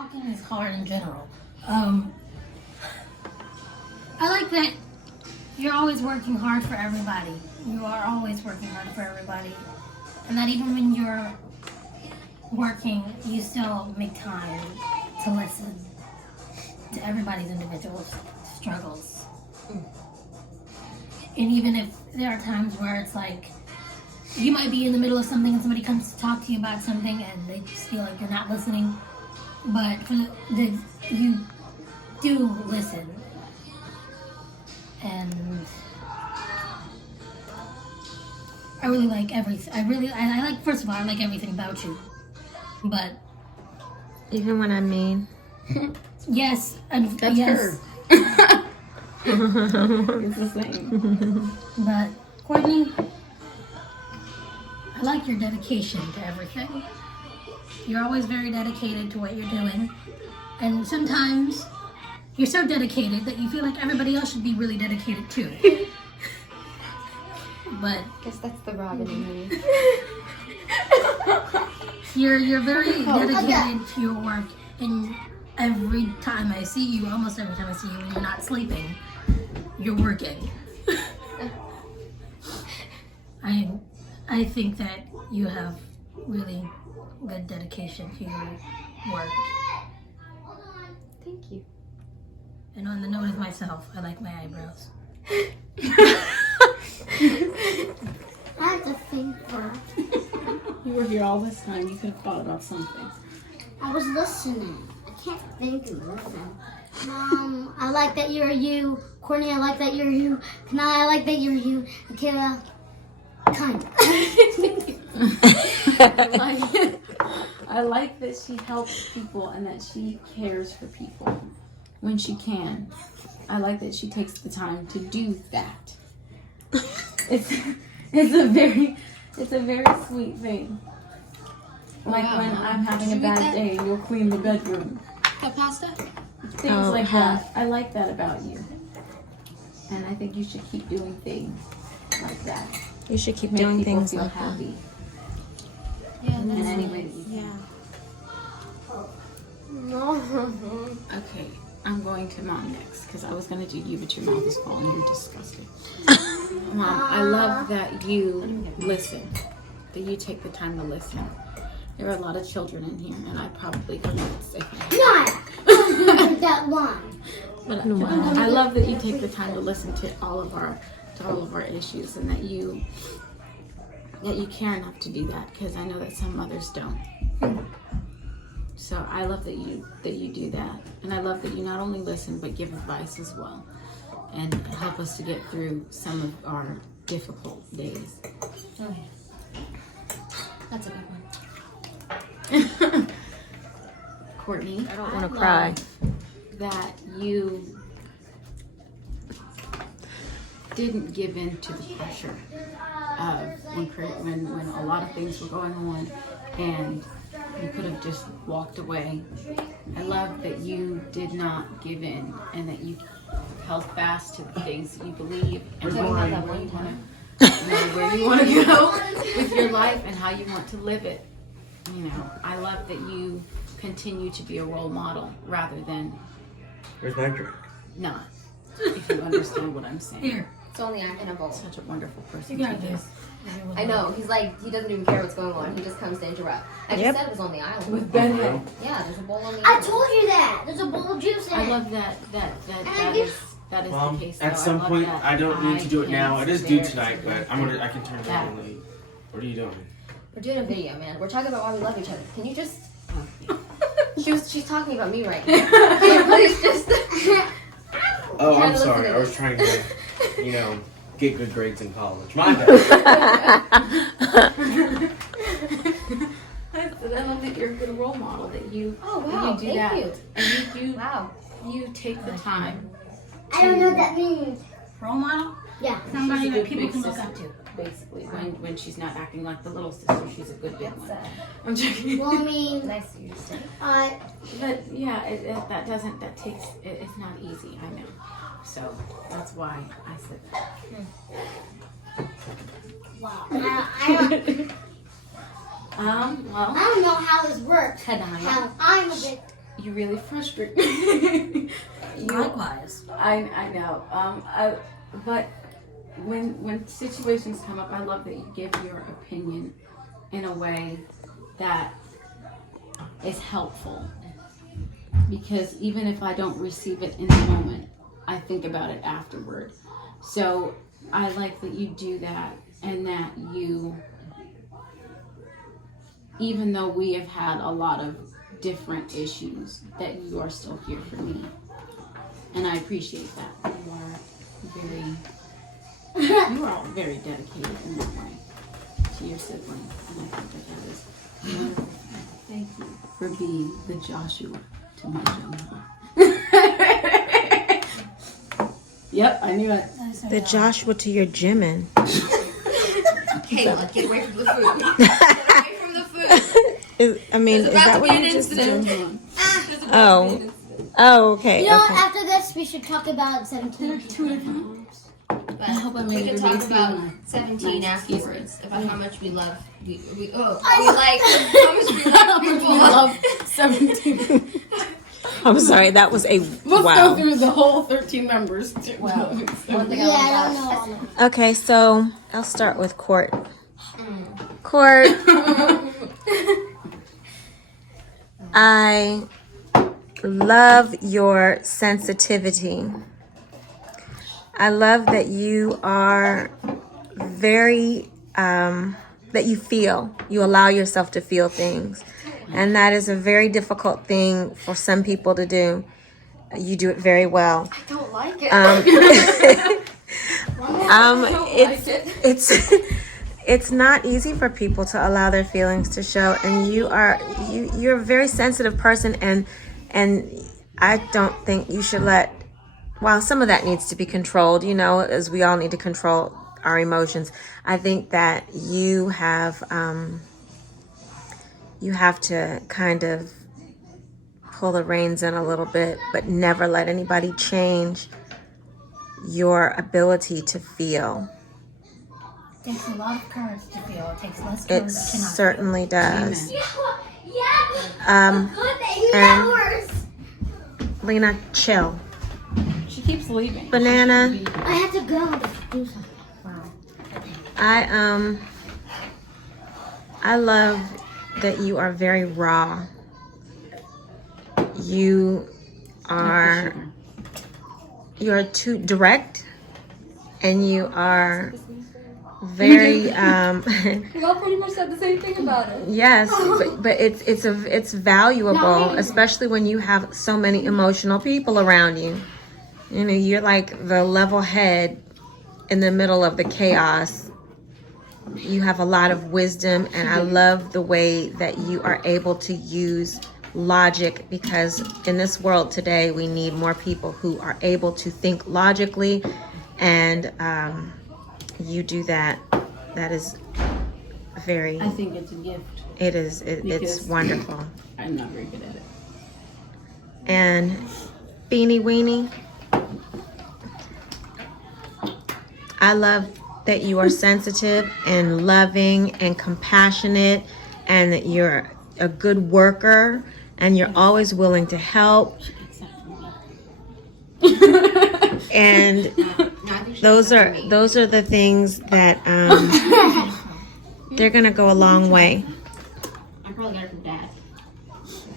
Talking is hard in general. I like that you're always working hard for everybody. You are always working hard for everybody. And that even when you're working, you still make time to listen to everybody's individual struggles. And even if there are times where it's like, you might be in the middle of something and somebody comes to talk to you about something and they just feel like you're not listening, but you do listen. And I really like everything. I like, first of all, I like everything about you. But even when I'm mean. Yes, and That's yes. her. It's the same. But Courtney, I like your dedication to everything. You're always very dedicated to what you're doing. And sometimes you're so dedicated that you feel like everybody else should be really dedicated too. But I guess that's the Robin in me. you're very dedicated to your work, and every time I see you, almost every time I see you when you're not sleeping, you're working. I think that you have really good dedication to your work. Thank you. And on the note of myself, I like my eyebrows. I have to think for. You were here all this time. You could have thought about something. I was listening. I can't think and listen. I like that you're you. Courtney, I like that you're you. Kanai, I like that you're you. And Kayla, kind. I like that she helps people and that she cares for people when she can. I like that she takes the time to do that. It's a very sweet thing. Like when I'm having a bad day, you'll clean the bedroom. That pasta? Things like that. I like that about you. And I think you should keep doing things like that. You should keep Make doing people things feel like that. happy Yeah, in any way that you can. Yeah. Okay, I'm going to Mom next because I was going to do you, but your mouth is full and you're disgusting. Mom, I love that you listen, that you take the time to listen. There are a lot of children in here, and I probably don't know what to say. That one. But I love that you take the time to listen to all of our issues, and that you care enough to do that, because I know that some mothers don't. So I love that you do that, and I love that you not only listen but give advice as well, and help us to get through some of our difficult days. Okay. That's a good one. Courtney, I don't want to cry. that you didn't give in to the pressure of when a lot of things were going on and you could have just walked away. I love that you did not give in and that you held fast to the things that you believe and where you want to go with your life and how you want to live it. You know, I love that you continue to be a role model rather than Where's my drink? not, if you understand what I'm saying. Here, It's only in a bowl. Such a wonderful person you to got be. this. I know. He's like, he doesn't even care what's going on. He just comes to interrupt. I just said it was on the island. With Ben Hill. Yeah, there's a bowl on the I island. told you that. There's a bowl of juice in I it. love that is the case. though. At some love point, that I don't need to do it can now. It is sit due there tonight, and but I can turn it that. on late. What are you doing? We're doing a video, man. We're talking about why we love each other. Can you just... She's talking about me right now. Can you please just... Oh, Trying I'm to listen sorry. to I was this. trying to, get good grades in college. My bad. I love that you're a good role model. That you Oh, wow. you do Thank that you. and you Wow. you take the time. I don't know what that means. Role model? Yeah. Somebody She's a that good people big can look sister. up to. Basically, when she's not acting like the little sister, she's a good big one. That's I'm joking. Well, I mean, nice of you to say. But yeah, it's not easy, I know. So that's why I said that. wow. Well, I don't know how this works. Tanaya, How I'm a bit. You really frustrate me. Likewise. I know. But when situations come up, I love that you give your opinion in a way that is helpful. Because even if I don't receive it in the moment, I think about it afterward. So I like that you do that, and that you, even though we have had a lot of different issues, that you are still here for me. And I appreciate that. You are very dedicated in that way to your siblings. And I think that is wonderful. Thank you for being the Joshua to my Jonah. Yep, I knew it. The Joshua to your Jimin. Kayla, get away from the food. Get away from the food. Is that what you just did? Oh, okay. You know, Okay. after this, we should talk about 17. But we can talk about 17 afterwards. About how much we love. We like how much we love people. We love 17. I'm sorry, that was a Let's wow. go through the whole 13 members. Wow. One thing Yeah, I don't know all of them. Okay, so I'll start with Court. Court, I love your sensitivity. I love that you are very, that you allow yourself to feel things. And that is a very difficult thing for some people to do. You do it very well. I don't like it. It's not easy for people to allow their feelings to show, and you're a very sensitive person, and I don't think you should let, while some of that needs to be controlled, as we all need to control our emotions. I think that you have to kind of pull the reins in a little bit, but never let anybody change your ability to feel. It takes a lot of courage to feel. It takes less It courage to not certainly does. And And Lena, chill. She keeps leaving. Banana, I have to go do something. I love that you are very raw. You're too direct, and you are very We all pretty much said the same thing about it. yes, but it's valuable, especially when you have so many emotional people around you. You're like the level head in the middle of the chaos. You have a lot of wisdom, and I love the way that you are able to use logic, because in this world today, we need more people who are able to think logically, and you do that. That is very, I think it's a gift. it is, it's Because- wonderful. I'm not very good at it. And Beanie Weenie, I love that you are sensitive and loving and compassionate, and that you're a good worker, and you're always willing to help. And those are the things that they're gonna go a long way. I probably got it from Dad.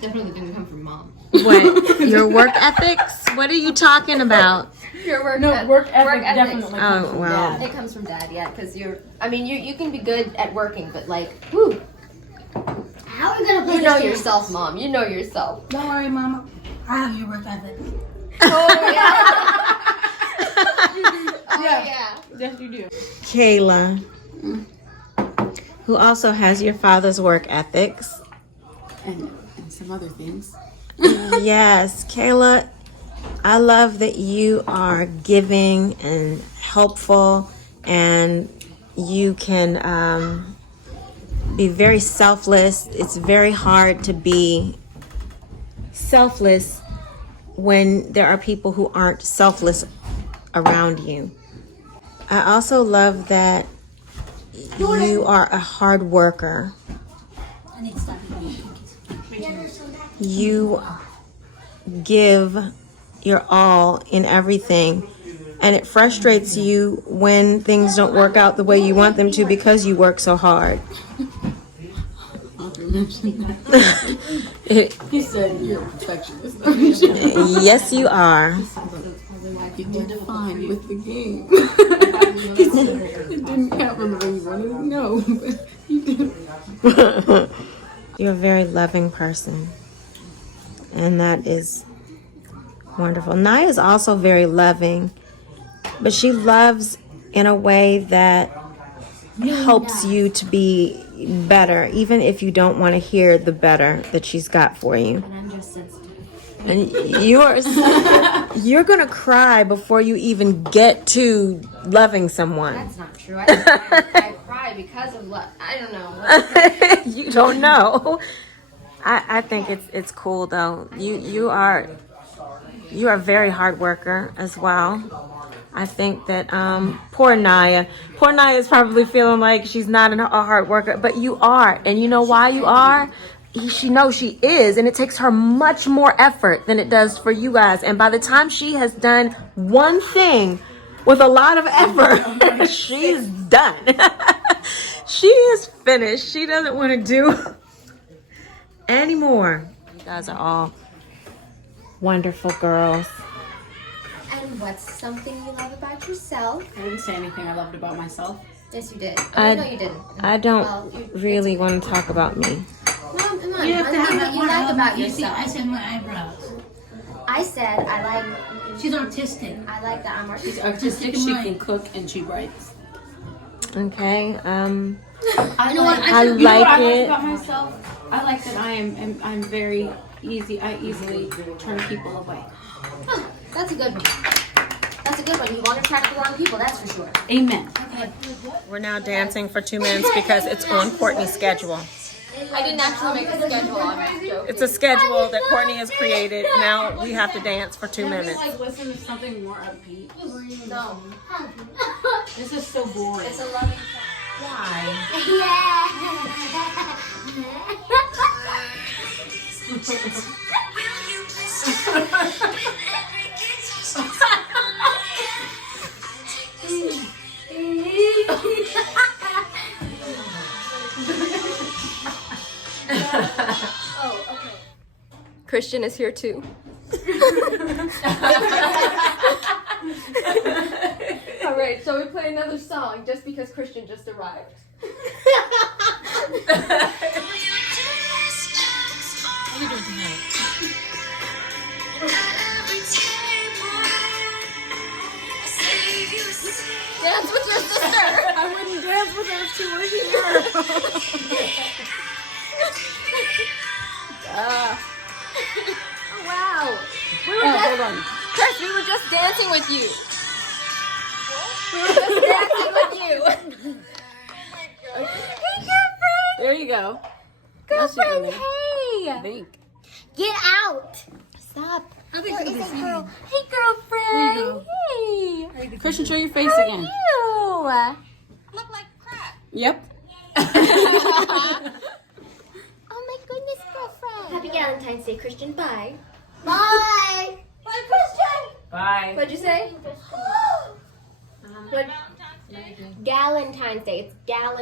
Definitely didn't come from Mom. What, your work ethics? What are you talking about? Your work, Work ethic ethics. definitely comes Oh, from well. Dad. It comes from Dad, yeah, because you can be good at working, but like, whew, How are we gonna play you know this game? yourself, Mom. You know yourself. Don't worry, Mama. I have your work ethic. Oh yeah. Oh yeah. Yes, you do. Kayla, who also has your father's work ethics. And some other things. Yes, Kayla, I love that you are giving and helpful, and you can be very selfless. It's very hard to be selfless when there are people who aren't selfless around you. I also love that you are a hard worker. I need to stop eating. give your all in everything. And it frustrates you when things don't work out the way you want them to because you work so hard. He said you're a perfectionist. Yes, you are. You did fine with the game. He said it didn't happen the way you wanted to know, but you did. You're a very loving person. And that is wonderful. Naya is also very loving, but she loves in a way that helps you to be better, even if you don't want to hear the better that she's got for you. And I'm just sensitive. And you're gonna cry before you even get to loving someone. That's not true. I cry because of what I don't know. You don't know. I think it's cool though. You are a very hard worker as well. I think that poor Naya is probably feeling like she's not a hard worker, but you are. And you know why you are? She knows she is, and it takes her much more effort than it does for you guys. And by the time she has done one thing with a lot of effort, she's done. She is finished. She doesn't want to do anymore. You guys are all wonderful girls. And what's something you love about yourself? I didn't say anything I loved about myself. Yes, you did. I- No, you didn't. I don't Well, really want to talk about me. No, come on. You have to Something have that that you one. like about You see, yourself. I said my eyebrows. I said I like. She's artistic. I like that I'm She's artistic. artistic, she can cook, and she writes. Okay. I know what? like, I I said- you know what like I like it. about myself? I like that I'm very easy. I easily turn people away. Huh, that's a good one. That's a good one. You won't attract the wrong people, that's for sure. Amen. We're now dancing for 2 minutes because it's on Courtney's schedule. I didn't actually make a schedule. I'm just joking. It's a schedule that Courtney has created. Now we have to dance for 2 minutes. Listen to something more upbeat. No, This is so boring. it's a loving. Christian is here too. All right, so we play another song just because Christian just arrived. Dance with your sister. I wouldn't dance with her if she were here. Oh, wow. Hold on. Chris, we were just dancing with you. We were just dancing with you. Hey, girlfriend. There you go. Girlfriend, hey. Think. Get out! Stop. I think she'll be singing. Hey, girlfriend. Hey. Christian, show your face again. You. Look like crap. Yep. Oh my goodness, girlfriend. Happy Galentine's Day, Christian. Bye. Bye! Bye, Christian. Bye. What'd you say? What? Galentine's Day. It's We gotta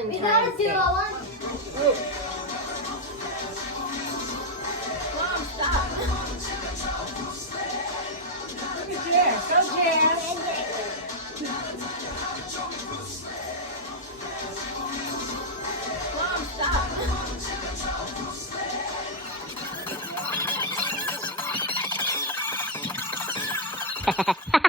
Galentine's do Day. a lunch. Mom, stop. Mom, stop.